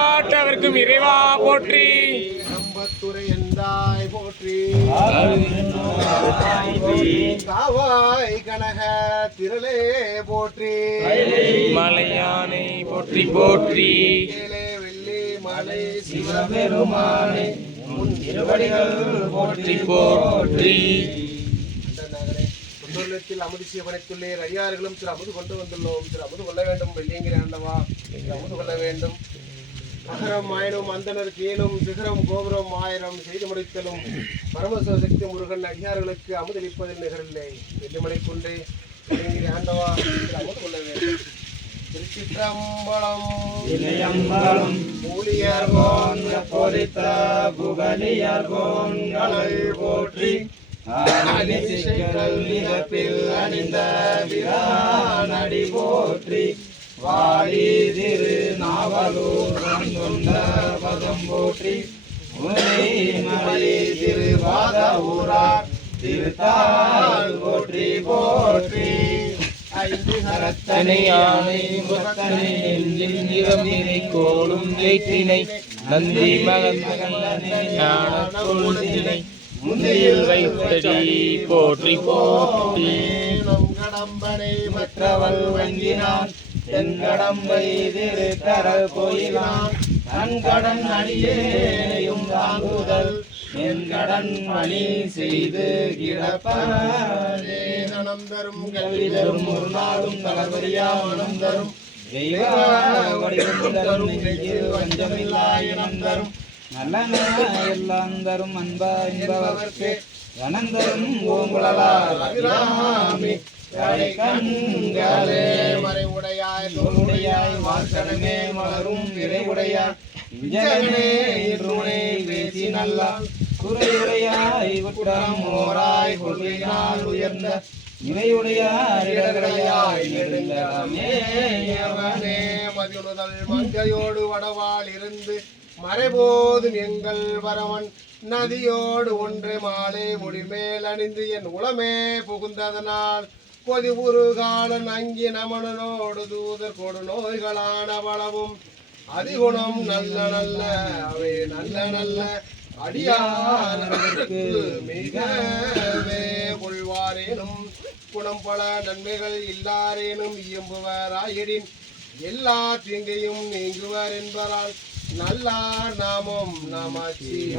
எந்நாட்டவர்க்கும் இறைவா போற்றி. நம்பத்துறை எந்தாய் போற்றி. காவாய் கனக திரளே போற்றி. மலையானை போற்றி போற்றி. வெள்ளி மலை சிவபெருமானே உன் திருவடிகள் போற்றி போற்றி. தொண்டத்தில் அமுது சிவனைத்துள்ளேர் ஐயார்களும் திரு அமுது கொண்டு வந்துள்ளோம். திரு அமுது கொள்ள வேண்டும். வெள்ளியங்கிரி ஆண்டவா திரு அமுது கொள்ள வேண்டும். அகரம் ஆயினும் அந்தனருக்கு ஏனும் சிகரம் கோபுரம் ஆயிரம் செய்து முடித்தலும் பரமசிவ சக்தி முருகன் அடியார்களுக்கு அமுதளிப்பதில் நிகரில்லை. வெள்ளிமலை கொண்டே வெள்ளியங்கிரி ஆண்டவா திரு அமுது கொள்ள வேண்டும். திருச்சிற்றம்பலம் ஊழியர்கோன் பொறித்த புகழியர்கோன் போற்றி. நிலப்பில் அணிந்த விரானடி போற்றி. வாழி திரு நாவலூர் கொண்ட பதம் போற்றி. மலை திருவாத ஊரார் திருத்தால் போற்றி போற்றி. ஐந்து கரத்தனை யானை முகத்தனை நிறமினை கோலும் ஏற்றினை நந்தி மகன் ஞான கொள்தினை முந்தையில் வைத்தடி போற்றி போற்றி. நம் கடம்பனை மற்றவள் வங்கினான் என் கடம்பை திரு கரல் கோயிலான். தன் கடன் அடியேனையும் தாங்குதல் என் கடன் மணி செய்து கிடப்பே. நனம் தரும் கல்வி தரும் ஒரு நாளும் தளர்வரியா மனம் தரும் தெய்வ வடிவம் தரும் நெஞ்சில் வஞ்சமில்லா இனம் தரும் நல்லன எல்லாம் தரும் அன்பா என்பவர்க்கு வனந்தரும் ஓங்குழலார் அபிராமி கண்களே. மறைவுடையாய் தோளுடையாய் வாசனமே மலரும் விரைவுடையாய் விஜயனே இருமுனை பேசி நல்லா குறையுடையாய் குற்றம் ஓராய் கொள்கையால் உயர்ந்த நிறையுடையாய் நெடுங்கமே. அவனே மதியுறுதல் மங்கையோடு வடவால் இருந்து மறைபோதும் எங்கள் வரவன் நதியோடு ஒன்று மாலை முடிமேல் அணிந்து என் உளமே புகுந்ததனால் பொதிபுரு காலன் அங்கி நமனோடு தூதர் கொடு நோய்களான வளவும் அதிகுணம் நல்ல நல்ல அவை நல்ல நல்ல அடியாருக்கு மிகவே கொள்வாரேனும் குணம் பல நன்மைகள் இல்லாரேனும் இயம்புவராயிடின் எல்லா தீங்கையும் நீங்குவர் என்பதால் நல்லார் நாமம் நமச்சிவாயவே.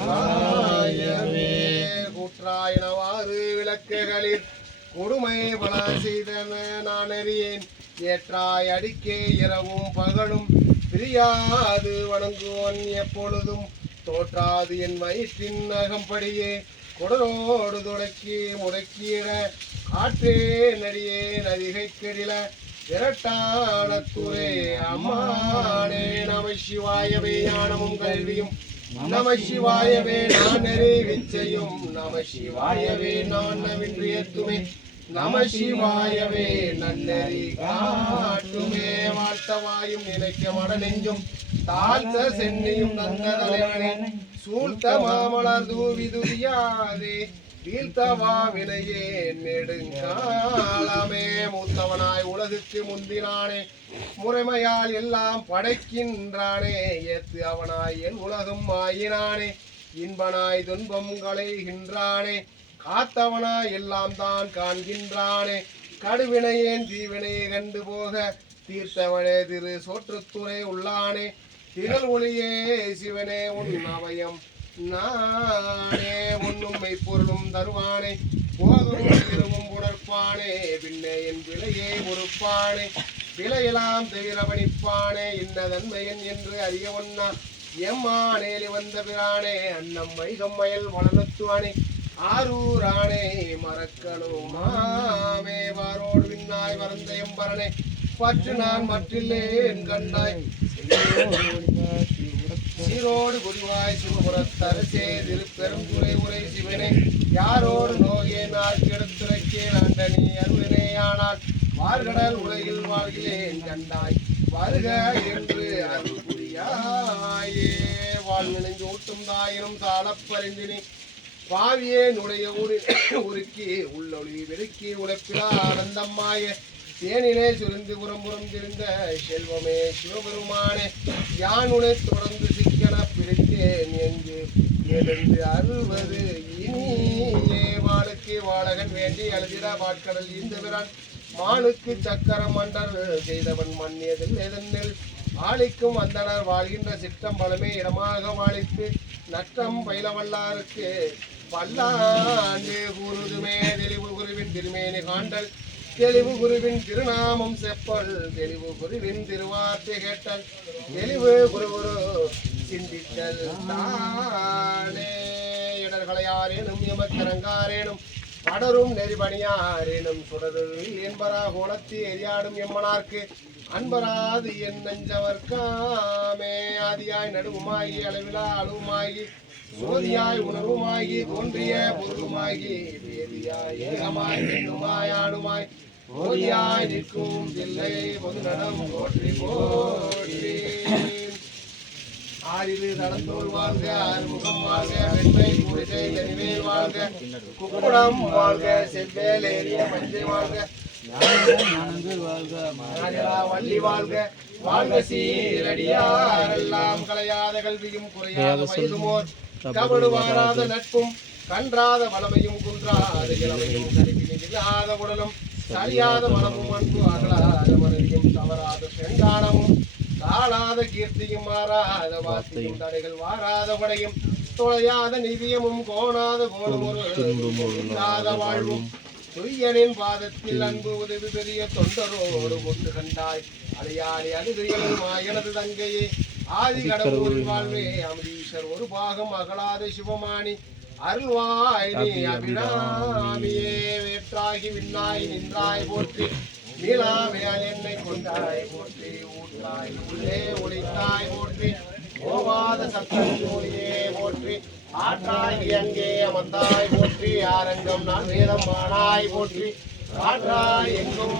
கூற்றாயினவாறு விளக்குகளில் கொடுமை பல செய்தன நான் அறியேன். ஏற்றாய் அடிக்கே இரவும் பகலும் பிரியாது வணங்குவோன் எப்பொழுதும் தோற்றாது என் வயிற்றின் அகம்படியே கொடரோடு தொடக்கி முடக்கிட காற்றே நடியே நதிகை கெடில விரட்டான துறை அம்மானே. நம சிவாயவே ஞானமும் கல்வியும் நம சிவாயவே நான் நெறிவிச்சையும் நம சிவாயவே நான் நவின்றியத்துமே நம சிவாயவே நன்னறி காட்டுமே. வாழ்த்தவாயும் நினைக்க மட நெஞ்சும் தாழ்த்த சென்னியும் நந்த தலைவனே சூழ்த்த மாமலர் தூவி துதியாதே வீழ்த்தவா வினையே நெடுங்காலமே. மூத்தவனாய் உலகுக்கு முந்தினானே முறைமையால் எல்லாம் படைக்கின்றானே. ஏத்து அவனாய் என் உலகம் ஆயினானே இன்பனாய் துன்பம் களைகின்றானே. காத்தவனாய் எல்லாம் தான் காண்கின்றானே கடுவினையேன் தீவினையை கண்டு போக தீர்த்தவனே திரு சோற்றுத்துறை உள்ளானே. திகழ் ஒளியே சிவனே உன் அவயம் நானே உன்னும் மெய்ப்பொருளும் தருவானே போதும் திருவும் உணர்ப்பானே. பின்னே என் விலையே பொறுப்பானே விலையெல்லாம் தவிர பணிப்பானே. இன்னதன்மையன் என்று அறிய ஒன்னா எம்மானேலி வந்த பிரானே அன்னம் வைகம்மயல் வளனத்துவானே ஆரூரானே மறக்கணுமாமே. வாரோடு விண்ணாய் வரந்த எம்பரனே பற்று நான் மற்றில்லேன் கண்டாய் சீரோடு குருவாய் சிவபுரத்தரசே திருப்பெருந்துறை உரை சிவனே. யாரோடு நோயே நாள் கெடுத்துரைக்கே நண்டனி அருளனே. ஆனால் வார்கடல் உலகில் வாழ்கிறேன் கண்டாய் வருக என்று அருள் புரியாயே. வாழ் நினைந்து ஊட்டும் தாயினும் சாலப்பறிந்தினி பாவியே நுடைய உருக்கி உள்ளொளி வெறுக்கி உழைப்பிலா ஆனந்தம்மாய தேனிலே சுரிந்து புறம்புறம் திருந்த செல்வமே சிவபெருமானே யான் உனை தொடர்ந்து சிக்கன பிரித்தேன் என்று எழுந்து அருள்வது இனியே வாளுக்கு வாழகன் வேண்டி அழுதிட வாட்கடல் இந்த பிறான் மானுக்கு சக்கர மண்டல் செய்தவன் மன்னியதில் எதனில் ஆளிக்கும் அந்தனர் வாழ்கின்ற சிற்றம் பலமே இடமாக வாழித்து நற்றம் பயிலவல்லாருக்கு பல்லாண்டு கூறுதுமே தெளிவு குருவின் திருமேனி காண்டல் தெளிவு குருவின் திருநாமம் செப்பல் தெளிவு குருவின் திருவார்த்தை கேட்டல் தெளிவு குரு சிந்தித்தல் தானே இடர்களையாரேனும் எமக்கரங்காரேனும் படரும் நெறிபணியாரேனும் சுடருள் என்பரா கோணத்தி எரியாடும் எம்மனார்க்கு அன்பராது என் நெஞ்சவர்க்காமே ஆதியாய் நடுவுமாகி அளவிலா அளவுமாகி சோதியாய் உணர்வுமாகி தோன்றிய பொருளுமாகி வேதியாய் ஏகமாய் எண்ணுமாய் ஆணுமாய் போதியாய் நிற்கும் தில்லை பொது நடம் போற்றி போற்றி ஆறிரு நடந்தோர் வாழ்க அறுமுகம் வாழ்க வெண்மை குடிசை நெறிவேல் வாழ்க குக்குடம் வாழ்க செவ்வேல் ஏறிய மஞ்சை வாழ்க வள்ளி வாழ்க வாழ்க சீரடியாரெல்லாம் கலையாத கல்வியும் குறையாத வயதுமோர் கபடு வாராத நட்பும் கன்றாத வளமையும் குன்றாத இளமையும் கருவில்லாத உடலும் சரியாத மனமும் அன்பு அகலாத மனைவியும் தவறாத செங்கானமும் தாழாத கீர்த்தியும் மாறாத வார்த்தையும் தடைகள் வாராத படையும் தொலையாத நிதியமும் கோணாத கோணமுறாத வாழ்வும் துய்யனின் பாதத்தில் அன்பு உதவி பெரிய தொண்டரோடு கொண்டு கண்டாய் அலையாளி அழுகைகளும் எனது தங்கையே ஆதி கடவுள் வாழ்வே அமரீஷர் ஒரு பாகம் அகலாத சிவமானி அருள்வாய் நீ அபிராமியே வேற்றாகி விண்ணாய் நின்றாய் போற்றி நீலாமையால் என்னை கொண்டாய் போற்றி ஊட்டாய் உள்ளே ஒளித்தாய் போற்றி ஓவாத சத்தம் ஜோதியே போற்றி ஆற்றாய் அங்கே அமர்ந்தாய் போற்றி ஆரங்கம் நான் வேதம் ஆனாய் போற்றி ஆற்றாய் எங்கும்